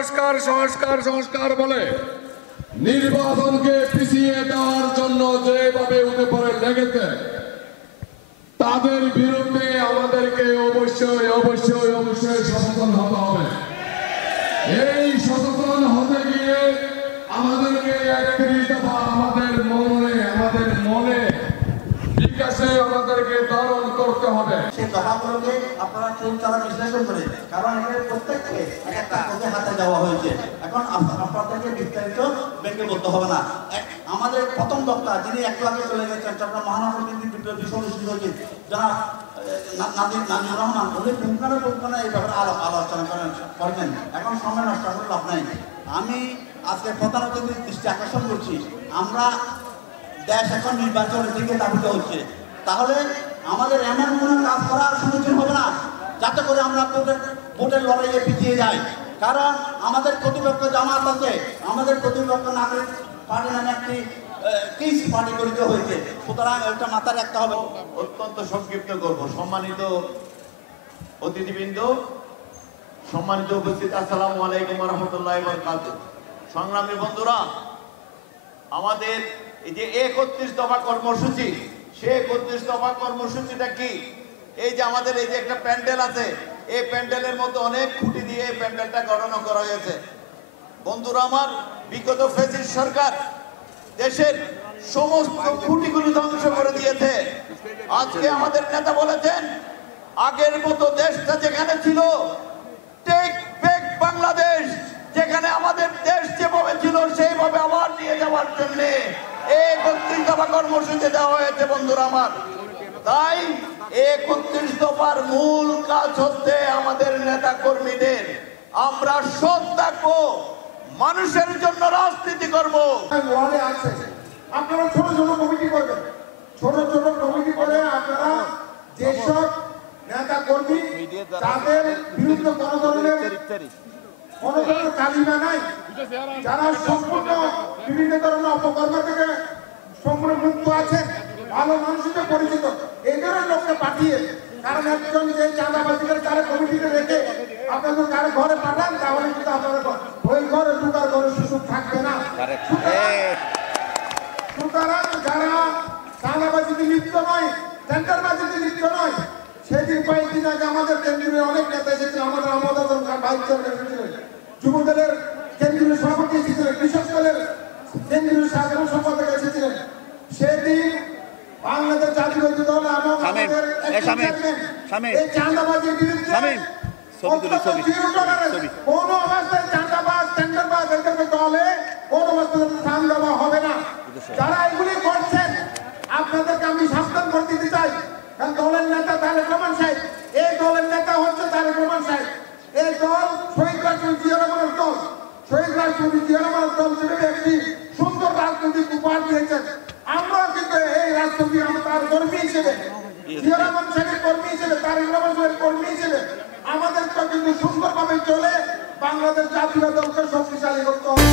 সংস্কার সংস্কার সংস্কার বলে নির্বাচনকে পিছিয়ে দেওয়ার জন্য যেভাবে উঠে পড়ে লেগেছে, তাদের বিরুদ্ধে আমাদেরকে অবশ্যই অবশ্যই অবশ্যই সচেতন হতে হবে। এই সচেতন হতে গিয়ে আমাদেরকে একত্রিশ দফা আমাদের মনে বিকাশে আমাদেরকে ধারণ করতে হবে। সেই দফাগুলোকে আপনারা তারা বিশ্লেষণ করে, কারণ এখানে প্রত্যেককে একটা করে হাতে দেওয়া হয়েছে। এখন আপনাদেরকে বিস্তারিত ব্যাংকে বলতে হবে না। আমাদের প্রথম বক্তা যিনি একটু আগে চলে গেছেন চট্টগ্রাম মহানগর কেন্দ্রীয় বিপ্লব বিষয় সচিব যারা নাজির রহমান, উনি পুঙ্খানুপুঙ্খানে এই ব্যাপারে আলোচনা করেন। এখন সময় নষ্ট করে লাভ নাই। আমি আজকে প্রধান অতিথির দৃষ্টি আকর্ষণ করছি, আমরা দেশ এখন নির্বাচনের দিকে ধাবিত হচ্ছে। তাহলে আমাদের এমন কোনো কাজ করার সম্মুখীন হবে না যাতে করে আমরা ভোটের লড়াইয়ে পিছিয়ে যাই। কারণ আমাদের প্রতিপক্ষ জামাত আছে, আমাদের প্রতিপক্ষ নাগরিক পার্টি নামে একটি কিস পার্টি গঠিত হয়েছে। সুতরাং এটা মাথায় রাখতে হবে। অত্যন্ত সংক্ষিপ্ত করব। সম্মানিত অতিথিবৃন্দ, সম্মানিত উপস্থিত, আসসালামু আলাইকুম ওয়া রাহমাতুল্লাহি ওয়া বারাকাতুহু। সংগ্রামী বন্ধুরা, আমাদের এই যে 31 দফা কর্মসূচি, সেই 31 দফা কর্মসূচিটা কি? এই যে আমাদের এই যে একটা প্যান্ডেল আছে, এই প্যান্ডেলের মধ্যে অনেক খুঁটি দিয়ে এই প্যান্ডেলটা গঠন করা হয়েছে। বন্ধুরা আমার, বিগত ফ্যাসিস্ট সরকার দেশের সমস্ত খুঁটিগুলি ধ্বংস করে দিয়েছে। আজকে আমাদের নেতা বলেছেন আগের মতো দেশটা যেখানে ছিল, টেক ব্যাক বাংলাদেশ, যেখানে আমাদের দেশ যেভাবে ছিল সেইভাবে আবার নিয়ে যাওয়ার জন্য এই 31 দফা কর্মসূচি দেওয়া হয়েছে। বন্ধুরা আমার, তাই 31 দফার মূল কাজ হচ্ছে আমাদের নেতা কর্মীদের আমরা সৎ থাকবো, মানুষের জন্য রাজনীতি করবো। আপনারা ছোট ছোট কমিটি করবেন, ছোট ছোট কমিটি করে আপনারা যেসব নেতা কর্মী তাদের বিরুদ্ধে কোনো ধরনের কালিমা নাই, যারা সম্পূর্ণ বিভিন্ন ধরনের অপকর্ম থেকে সম্পূর্ণ মুক্ত আছেন, ভালো মানুষ হিসেবে পরিচিত, এই ধরনের লোককে পাঠিয়ে, কারণ একজন যে চাঁদাবাজি করে তারা কমিটিতে রেখে আপনারা যদি কারো ঘরে পাঠান তাহলে কিন্তু আপনারা ওই ঘরে ঢুকার ঘরে সুযোগ থাকবে না। সুতরাং যারা চাঁদাবাজিতে লিপ্ত নয়, টেন্ডারবাজিতে লিপ্ত নয়, সেদিন কয়েকদিন আগে আমাদের কেন্দ্রীয় অনেক নেতা এসেছিলেন, আমাদের ভাইস চেয়ারম্যান এসেছিলেন, যুবদলের কেন্দ্রীয় সভাপতি এসেছিলেন, কৃষক দলের কেন্দ্রীয় সাধারণ সম্পাদক এসেছিলেন। সেদিন বাংলাদেশ জাতীয়তাবাদী দল এবং আমাদের এই চাঁদাবাজির বিরুদ্ধে কোনো অবস্থায় চাঁদাবাজ টেন্ডারবাজ এদের দলে কোনো অবস্থায় স্থান দেওয়া হবে না। যারা এগুলি করছেন আপনাদেরকে আমি সাবধান করে দিতে চাই, কারণ দলের নেতা তারেক রহমান সাহেব, এই দলের নেতা হচ্ছে তারেক রহমান সাহেব। এই দল শহীদ রাষ্ট্রপতি জিয়া রহমানের দল, শহীদ রাষ্ট্রপতি জিয়া রহমানের দল যেভাবে একটি সুন্দর রাজনৈতিক উপহার দিয়েছেন, আমরাও কিন্তু এই রাষ্ট্রপতি তার কর্মী হিসেবে, জিয়া রহমান সাহেবের কর্মী হিসেবে, তারেক রহমান সাহেবের কর্মী হিসেবে আমাদেরকে কিন্তু সুন্দরভাবে চলে বাংলাদেশ জাতীয় দলকে শক্তিশালী করতে হবে।